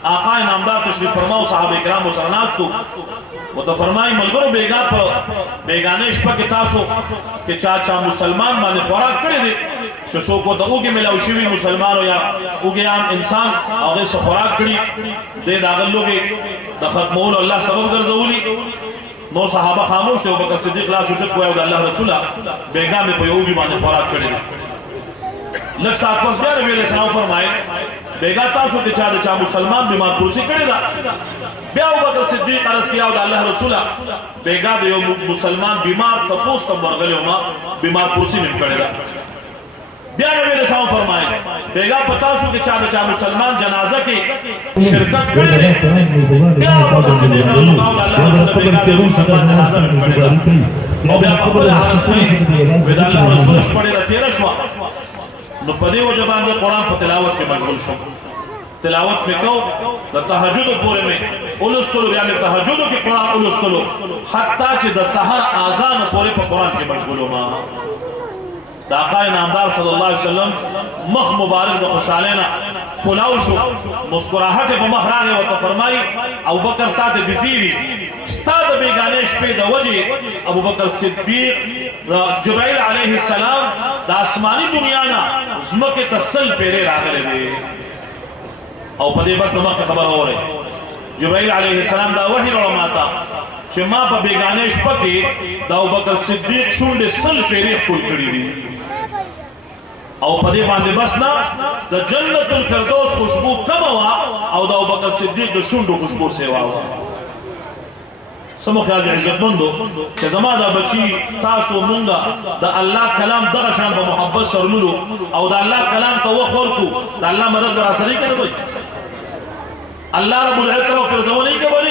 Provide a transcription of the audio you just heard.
आका नामदार तशरीफ फरमाओ साहब इकराम सरनास्तु वो तो फरमाई मलगरो बेगा बेगाने शपा के तासो के चाचा मुसलमान माने खुराक करे दे जो सो को तो उगे मिला उशीवी मुसलमान हो या उगे आम इंसान और से खुराक करी दे दागल लोगे द खत्मोल अल्लाह सबब गरजौली नो सहाबा खामोश थे बकर सिद्दीक ला सुजत को अल्लाह रसूला बेगा में कोई उगे माने खुराक करे दे लग साथ पस गया रे साहब फरमाए बेगा तासो के चाचा मुसलमान बीमार कुर्सी करे दा ब्या बकर सिद्दीक अर्ज किया अल्लाह रसूला बेगा दे मुसलमान बीमार तपोस तब मरगले मा बीमार कुर्सी में पड़ेगा ब्या मेरे साहब फरमाए बेगा पता सु के चाचा मुसलमान जनाजा की शिरकत करे ब्या बकर सिद्दीक अर्ज किया अल्लाह रसूला बेगा दे मुसलमान जनाजा में पड़ेगा और ब्या पकड़ हालत में वेद अल्लाह रसूल पड़ेगा 13 शवा नो पदे वो जबान से कुरान पर तिलावत में मशगूल शो तिलावत में कहो तहज्जुद पूरे में उलुस्तलो यानी तहज्जुद के कुरान उलुस्तलो हत्ता च द सहर आजान पूरे पर कुरान के मशगूल मा दाकाए नामदार सल्लल्लाहु अलैहि वसल्लम मख मुबारक द खुशालेना खुलाउ शो मुस्कुराहट पे महराने व फरमाई अबू बकर ता दे दिजीरी उस्ताद बेगानेश पे द वजी अबू बकर सिद्दीक जुबैर अलैहि सलाम द आसमानी दुनिया ना उस्म के तसल पेरे रागले दे और पदे बस नमक की खबर हो रही जुबैर अलैहि सलाम दा वही रो माता चमा प बेगानेश पके दा अबू बकर सिद्दीक शुंड सल पेरे कुल कड़ी दी और पदे बांधे बस ना द जन्नतुल फिरदौस खुशबू कम हुआ और दा अबू बकर सिद्दीक द शुंड खुशबू सेवा हुआ समो ख्याल इज्जतमंदो के जमादा बची तासो मुंगा द अल्लाह कलाम दरशान ब मोहब्बत सरलुलो और द अल्लाह कलाम तो वो खोरकू द अल्लाह मदद बरा सरी करे कोई अल्लाह रब्बुल इज्जत पर जवानी के बोली